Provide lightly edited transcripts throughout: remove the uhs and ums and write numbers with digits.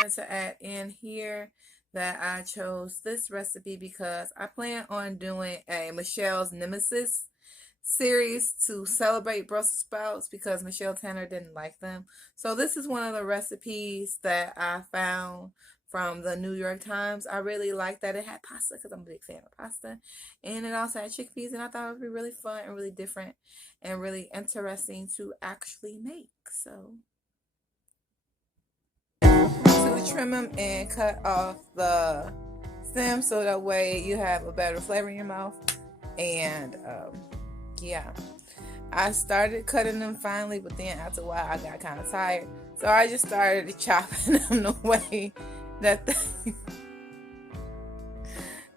To add in here that I chose this recipe because I plan on doing a Michelle's Nemesis series to celebrate Brussels sprouts because Michelle Tanner didn't like them. So this is one of the recipes that I found from the New York Times. I really like that it had pasta because I'm a big fan of pasta. And it also had chickpeas, and I thought it would be really fun and really different and really interesting to actually make. So to trim them and cut off the stem so that way you have a better flavor in your mouth. And yeah, I started cutting them finally, but then after a while I got kind of tired, so I just started chopping them the way that so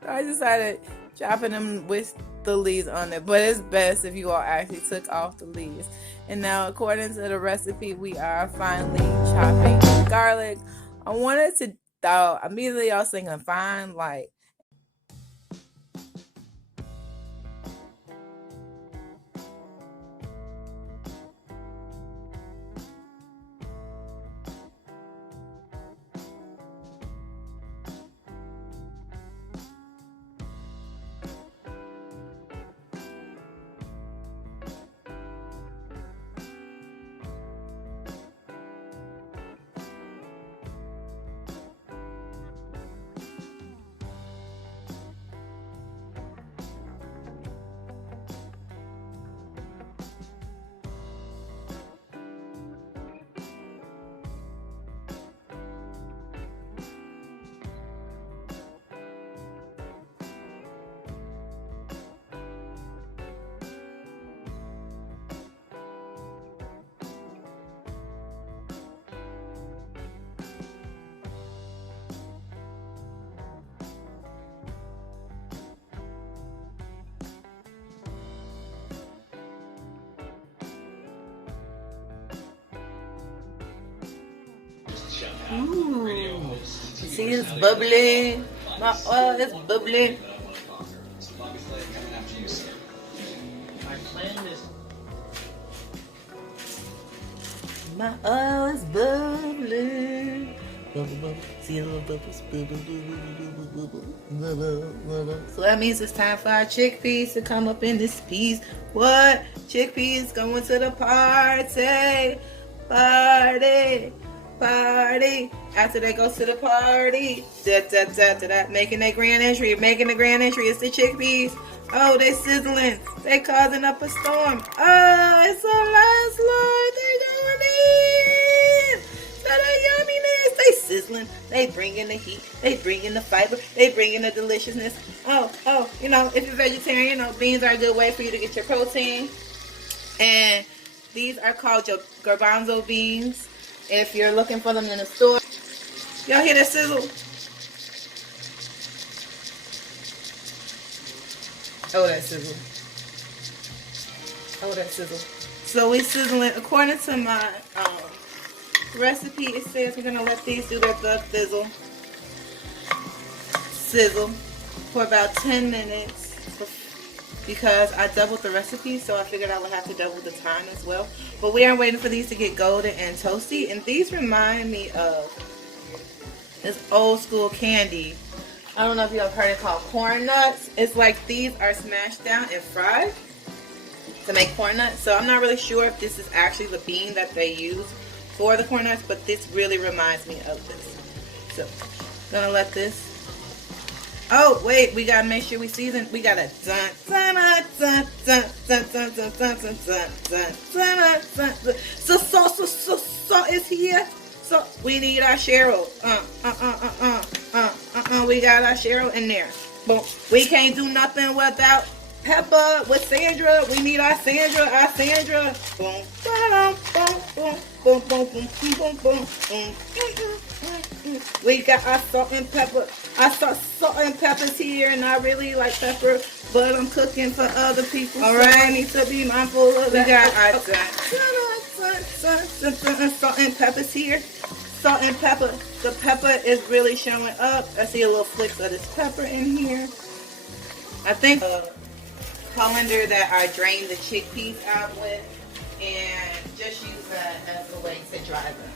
I just started chopping them with the leaves on it, but it's best if you all actually took off the leaves. And now, according to the recipe, we are finally chopping garlic. I wanted to, though, immediately I was thinking fine, like, ooh, see, it's bubbly. My oil is bubbly. My oil is bubbly. Bubble, bubble. See a little bubbles. Bubble, bubble, bubble. So that means it's time for our chickpeas to come up in this piece. What? Chickpeas going to the party. Party. Party. After they go to the party, making their grand entry. Making the grand entry. It's the chickpeas. Oh, they sizzling. They causing up a storm. Oh, it's a landslide. They're going in. So the yumminess. They sizzling. They bringing the heat. They bringing the fiber. They bringing the deliciousness. Oh, you know, if you're vegetarian, you know, beans are a good way for you to get your protein. And these are called your garbanzo beans. If you're looking for them in the store. Y'all hear that sizzle? Oh, that sizzle. Oh, that sizzle. So we sizzling. According to my recipe, it says we're going to let these do their bug sizzle for about 10 minutes because I doubled the recipe, so I figured I would have to double the time as well. But we are waiting for these to get golden and toasty, and these remind me of this old school candy. I don't know if you have heard it called corn nuts. It's like these are smashed down and fried to make corn nuts. So I'm not really sure if this is actually the bean that they use for the corn nuts, but this really reminds me of this. So I'm gonna let this. Oh wait, we gotta make sure we season. We gotta dun dun dun dun dun dun dun dun dun dun dun dun dun. So salt is here. So we need our Cheryl. We got our Cheryl in there. Boom. We can't do nothing without Pepper with Sandra. We need our Sandra. Our Sandra. Boom. Boom. Boom. Boom. Boom. Boom. Boom. Boom. We got our salt and pepper. I saw salt and peppers here, and I really like pepper, but I'm cooking for other people. All right, I need to be mindful of that. We got our salt and peppers here. Salt and pepper. The pepper is really showing up. I see a little flicks of this pepper in here. I think a colander that I drained the chickpeas out with, and just use that as a way to dry them.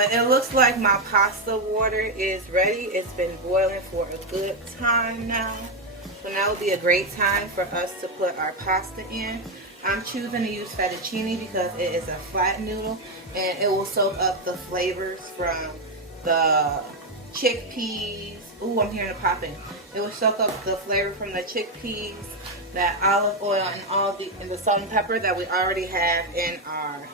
But it looks like my pasta water is ready. It's been boiling for a good time now. So now would be a great time for us to put our pasta in. I'm choosing to use fettuccine because it is a flat noodle and it will soak up the flavors from the chickpeas. Ooh, I'm hearing it popping. It will soak up the flavor from the chickpeas, that olive oil, and the salt and pepper that we already have in our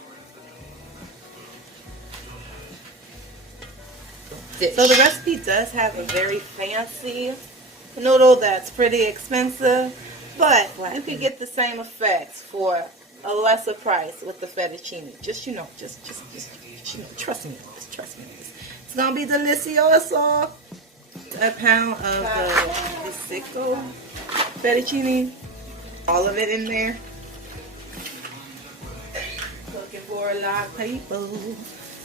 dish. So the recipe does have a very fancy noodle that's pretty expensive, but you can get the same effects for a lesser price with the fettuccine. Just trust me. Just trust me. It's gonna be delicioso. A pound of the Prosecco fettuccine, all of it in there. Looking for a lot of people,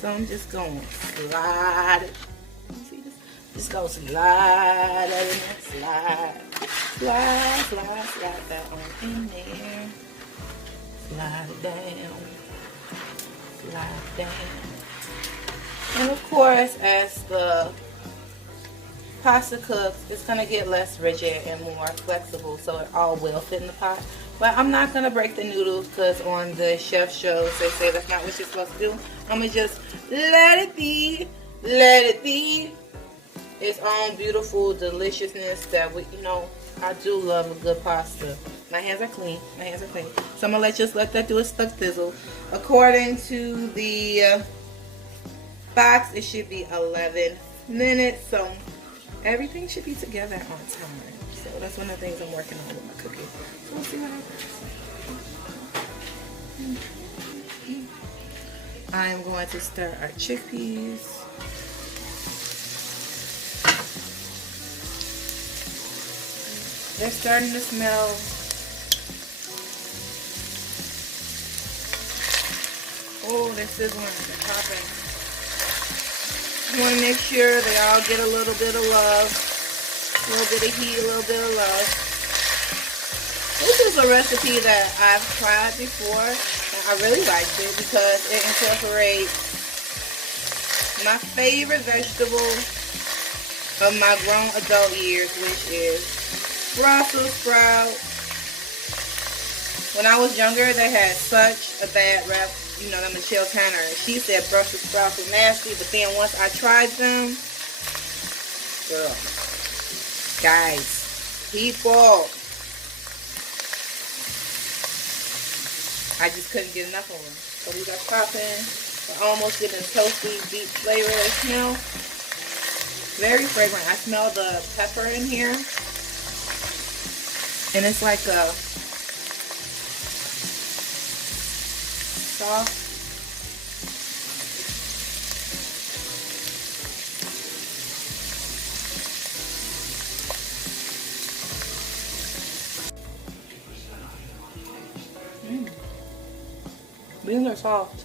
so I'm just going to slide it. See this? Just go slide it in there, slide that on in there, slide it down, and of course, as the pasta cooks, it's going to get less rigid and more flexible, so it all will fit in the pot. But I'm not going to break the noodles because on the chef shows they say that's not what you're supposed to do. I'm going to just let it be its own beautiful deliciousness that we, I do love a good pasta. My hands are clean. So I'm going to just let that do its stuck thizzle. According to the box, it should be 11 minutes. So everything should be together on time. So that's one of the things I'm working on with my cooking. So we'll see what happens. I am going to stir our chickpeas. They're starting to smell. Oh, they're sizzling. They're popping. You want to make sure they all get a little bit of love, a little bit of heat, a little bit of love. This is a recipe that I've tried before, and I really liked it because it incorporates my favorite vegetable of my grown adult years, which is Brussels sprouts. When I was younger, they had such a bad rep. That Michelle Tanner, she said Brussels sprouts are nasty, but then once I tried them, girl, guys, people, I just couldn't get enough of them. So we got popping. We're almost getting toasty, deep flavor. They smell very fragrant. I smell the pepper in here, and it's like a soft. Beans are soft.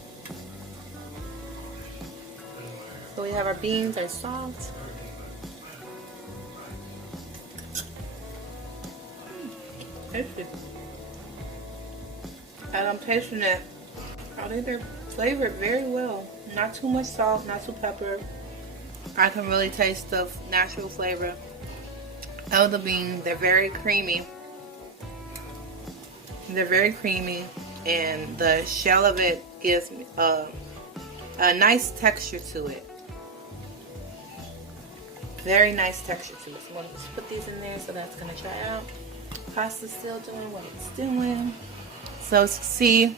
So we have our beans are soft. Tasty. And I'm tasting it. I think they're flavored very well. Not too much salt, not too pepper. I can really taste the natural flavor of the beans. They're very creamy. And the shell of it gives me a nice texture to it. Very nice texture to it. So I'm going to just put these in there so that's going to dry out. Pasta's still doing what it's doing. So see,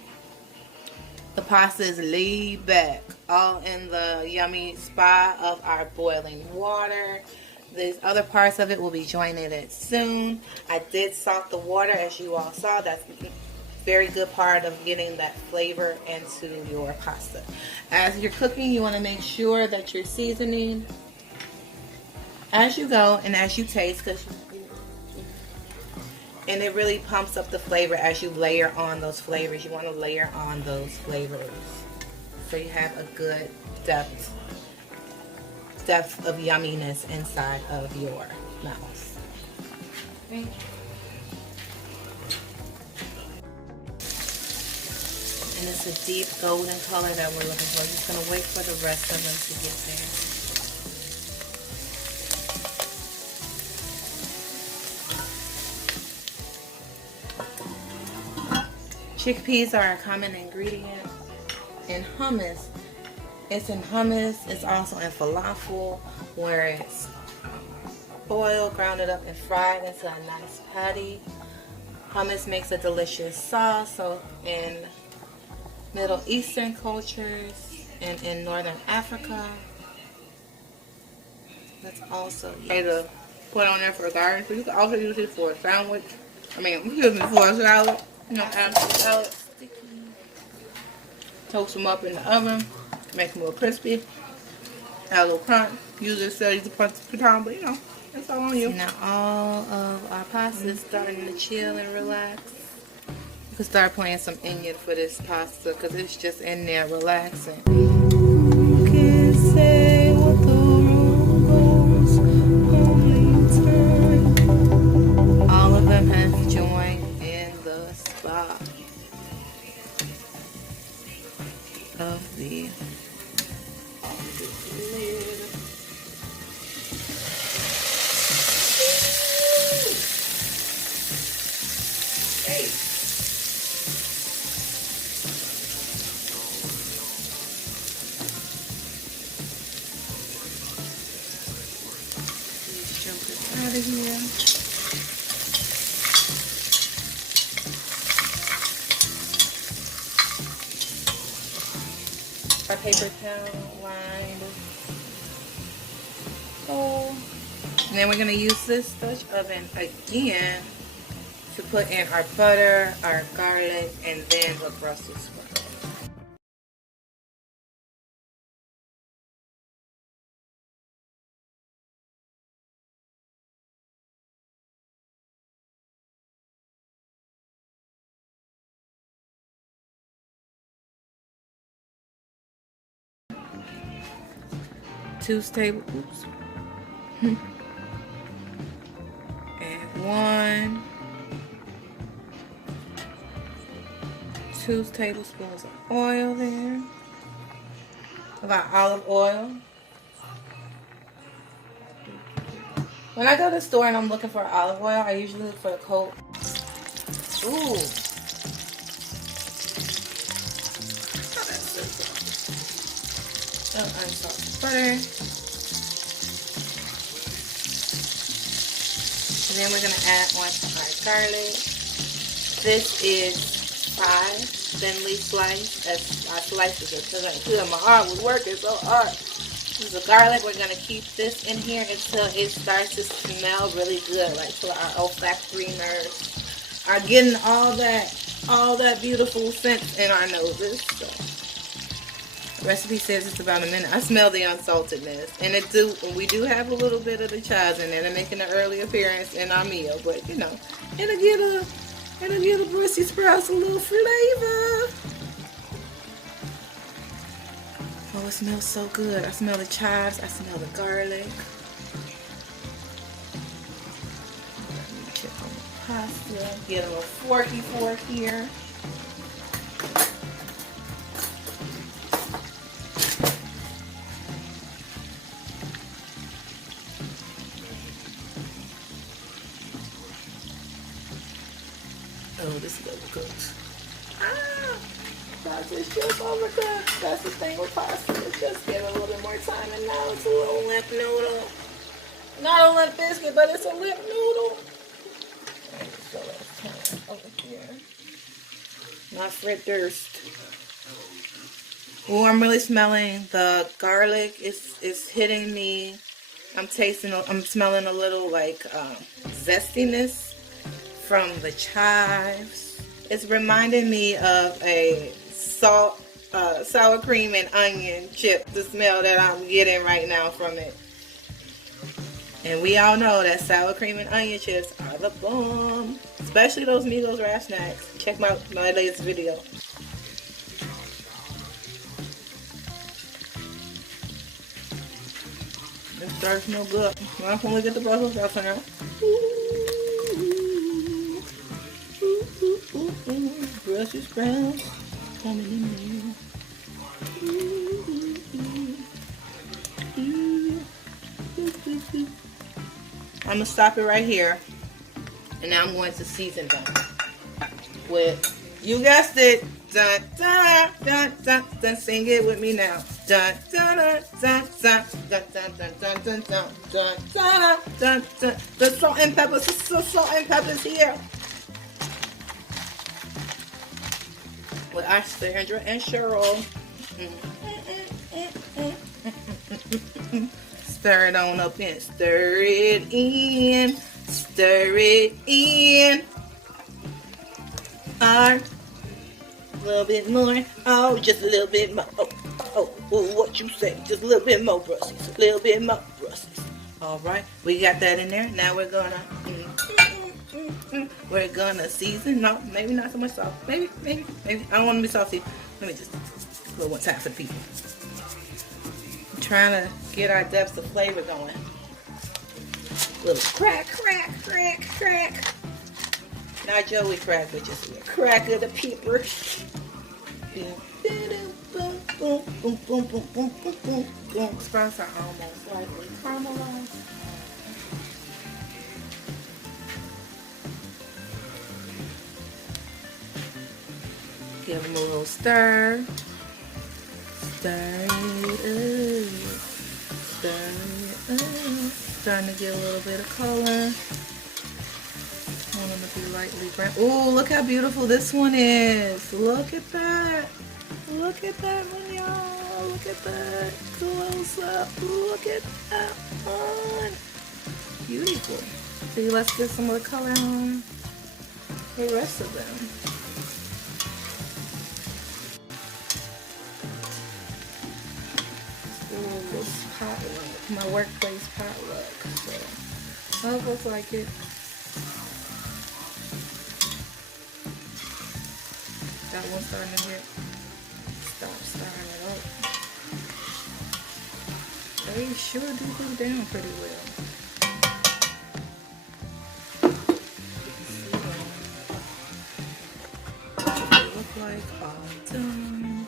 the pasta is laid back, all in the yummy spot of our boiling water. These other parts of it will be joining it soon. I did salt the water, as you all saw. That's a very good part of getting that flavor into your pasta. As you're cooking, you want to make sure that you're seasoning as you go and as you taste, and it really pumps up the flavor as you layer on those flavors. You want to layer on those flavors so you have a good depth of yumminess inside of your mouth. Okay. And it's a deep golden color that we're looking for. Just gonna wait for the rest of them to get there. Chickpeas are a common ingredient in hummus. It's in hummus. It's also in falafel, where it's oil grounded up and fried into a nice patty. Hummus makes a delicious sauce. So in Middle Eastern cultures and in Northern Africa, that's also used. To put on there for a garnish. So you can also use it for a sandwich. I mean, excuse me, for a salad. You know, add some salad. Toast them up in the oven. Make them a little crispy. Add a little crunch. Use it to the baton, but you know, it's all on you. Now all of our pasta is starting to chill and relax. You can start playing some NYT for this pasta because it's just in there relaxing. You can't say what the road goes, only time. All of them have joined in the spa of the lid. Hey. Let's jump this out of here. Our paper towel lined. Oh. And then we're going to use this Dutch oven again to put in our butter, our garlic, and then the Brussels sprouts. Two tablespoons. And 2 tablespoons of oil there. I got olive oil. When I go to the store and I'm looking for olive oil, I usually look for a coat. Ooh. Oh, that's so good. Unsalted butter. And then we're going to add on our garlic. This is 5 thinly sliced. As I sliced it because I feel my arm was working so hard. This is the garlic. We're going to keep this in here until it starts to smell really good. Like till our olfactory nerves are getting all that beautiful scent in our noses. So. The recipe says it's about a minute. I smell the unsaltedness, and we do have a little bit of the chives in there. They're making an early appearance in our meal, but you know, it'll give the Brussels sprouts a little flavor. Oh, it smells so good. I smell the chives. I smell the garlic. Let me chip on the pasta. Get a little forky fork here. Oh, this is overcooked. It's just overcooked. That's the thing with pasta. It's just get a little bit more time, and now it's a little limp noodle. Not a limp biscuit, but it's a limp noodle. Alright, so let's turn it over here. My fritters. Oh, I'm really smelling the garlic. It's hitting me. I'm smelling a little like zestiness from the chives. It's reminding me of a sour cream and onion chip, the smell that I'm getting right now from it. And we all know that sour cream and onion chips are the bomb. Especially those Migos Wrap Snacks. Check my latest video. This starts to smell good. Now when we get the Brussels sprouts in there. Brussels sprouts. coming in there. I'm gonna stop it right here, and now I'm going to season them with, you guessed it, dun dun dun dun dun. Sing it with me now. Dun dun dun dun dun dun dun dun dun dun dun dun dun dun. The salt and peppers, the salt and peppers here. With our Sandra and Cheryl. Stir it on up and stir it in. Stir it in. A little bit more. Oh, just a little bit more. Oh, what you say? Just a little bit more, Brussies. A little bit more, Brussies. All right, we got that in there. Now we're gonna season. No, maybe not so much salt. Maybe. I don't want to be salty. Let me just a little one time for the people. I'm trying to get our depths of flavor going. A little crack. Not Joyy crack, but just a little crack of the pepper. Sprouts are almost slightly caramelized. Give them a little stir. Stir it up. Stir it up. Starting to get a little bit of color. I want them to be lightly brown. Oh, look how beautiful this one is. Look at that. Look at that one, y'all. Look at that. Close up. Look at that one. Beautiful. See, let's get some of the color on the rest of them. Ooh, this potluck. My workplace potluck. So, that looks like it. That one's starting to get starting it up. They sure do go down pretty well. They look like all done.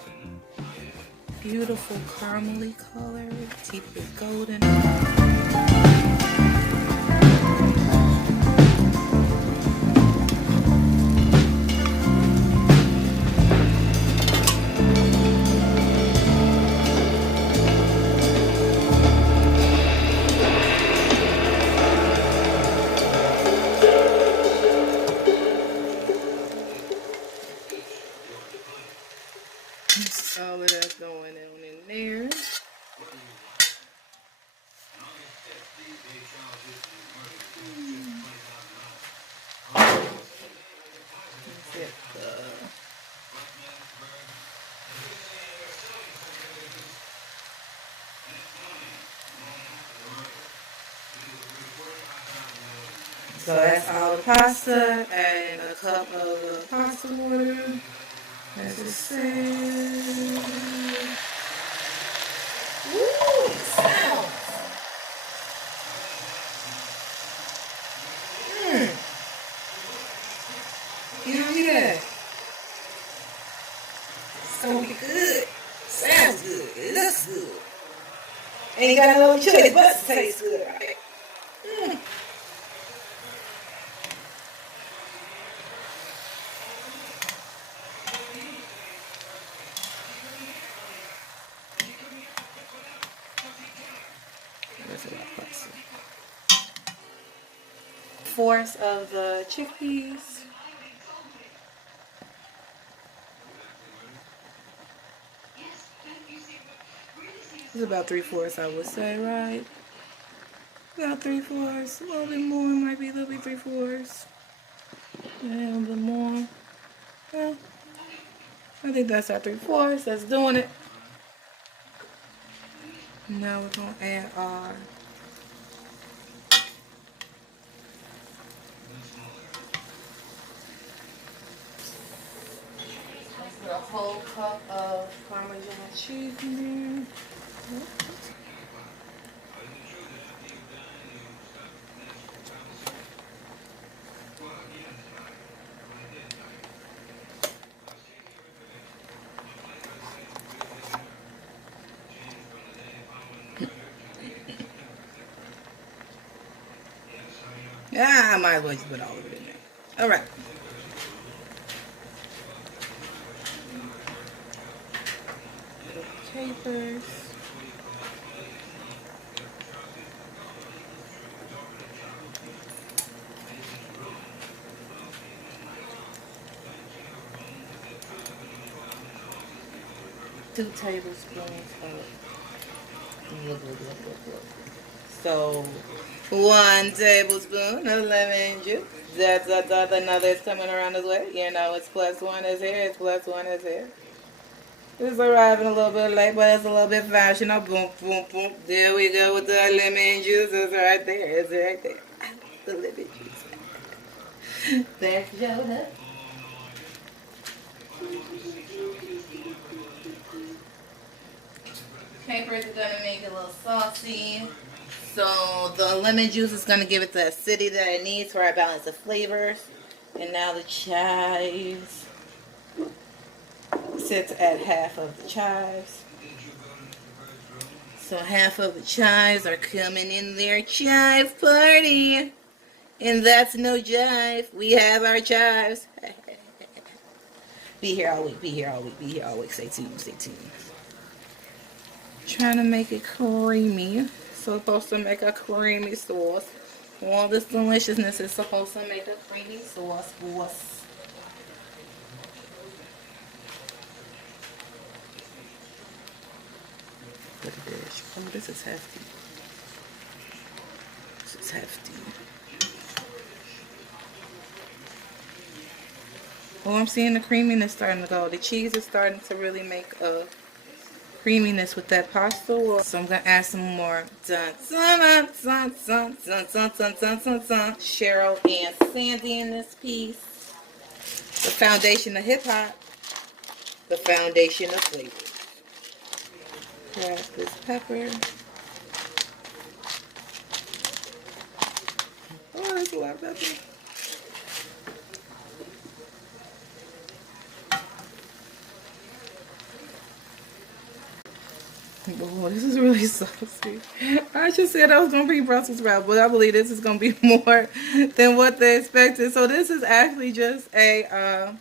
Beautiful caramely color. Keep it golden. All of that's going on in there. So that's all the pasta, adding a cup of the pasta water. As it says. Ooh, it sounds. You hear that? It's gonna be good. Sounds good. It looks good. Ain't got no choice but to taste good, right? Fourth of the chickpeas. It's about 3/4, I would say, right? About 3/4. A little bit more, might be a little bit 3/4. Yeah, a little bit more. Yeah. I think that's our 3/4. That's doing it. Now we're gonna add our a whole cup of Parmesan cheese in there. I might as well just put all of it in there. All right. Little capers. Two tablespoons of look. So 1 tablespoon of lemon juice. That's another is coming around this way. You know, it's +1 is here. It's +1 is here. It's arriving a little bit late, but it's a little bit fast. You know, boom, boom, boom. There we go with the lemon juice. It's right there. It's right there. The lemon juice. That's Joyy. Capers are gonna make it a little saucy. So the lemon juice is gonna give it the acidity that it needs for our balance of flavors. And now the chives. Sits at half of the chives. So half of the chives are coming in their chive party. And that's no jive. We have our chives. Be here all week, be here all week, be here all week. Stay tuned, stay tuned. Trying to make it creamy. So it's supposed to make a creamy sauce. All this deliciousness is supposed to make a creamy sauce for us. Look at this. Oh, this is hefty. This is hefty. Oh, I'm seeing the creaminess starting to go. The cheese is starting to really make a creaminess with that pasta. So I'm gonna add some more Cheryl and Sandy in this piece. The foundation of hip hop. The foundation of flavor. Grab this pepper. Oh, that's a lot of pepper. Oh, this is really saucy. I just said I was going to be Brussels sprouts, but I believe this is going to be more than what they expected. So this is actually just a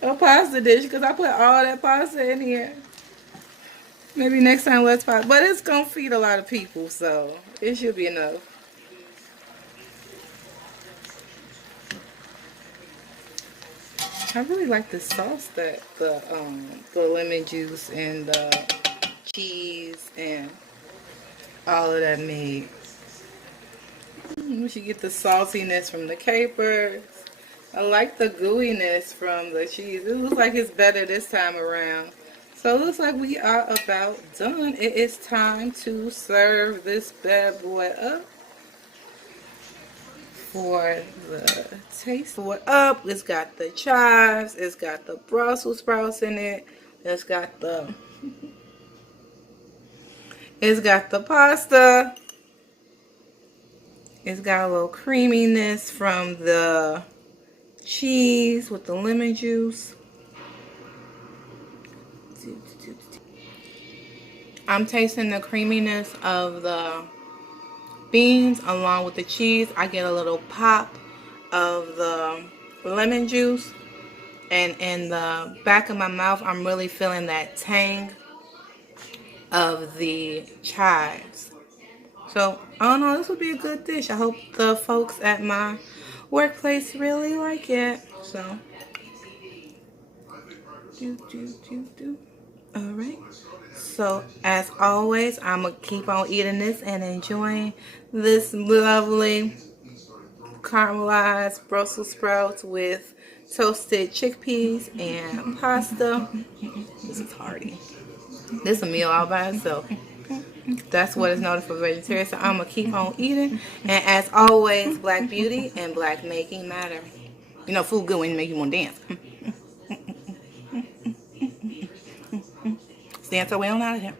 pasta dish because I put all that pasta in here. Maybe next time let's pasta. But it's going to feed a lot of people, so it should be enough. I really like the sauce that the lemon juice and the cheese and all of that made. We should get the saltiness from the capers. I like the gooiness from the cheese. It looks like it's better this time around. So it looks like we are about done. It is time to serve this bad boy up. For the taste up, it's got the chives, it's got the Brussels sprouts in it, it's got the pasta, it's got a little creaminess from the cheese with the lemon juice. I'm tasting the creaminess of the beans along with the cheese. I get a little pop of the lemon juice, and in the back of my mouth I'm really feeling that tang of the chives. So I don't know, this would be a good dish. I hope the folks at my workplace really like it. So all right. So as always, I'm gonna keep on eating this and enjoying this lovely caramelized Brussels sprouts with toasted chickpeas and pasta. This is hearty. This is a meal all by itself. That's what is noted for vegetarians. So I'm gonna keep on eating. And as always, black beauty and black making matter. You know, food good when you make you want to dance. Dance our way on out of here.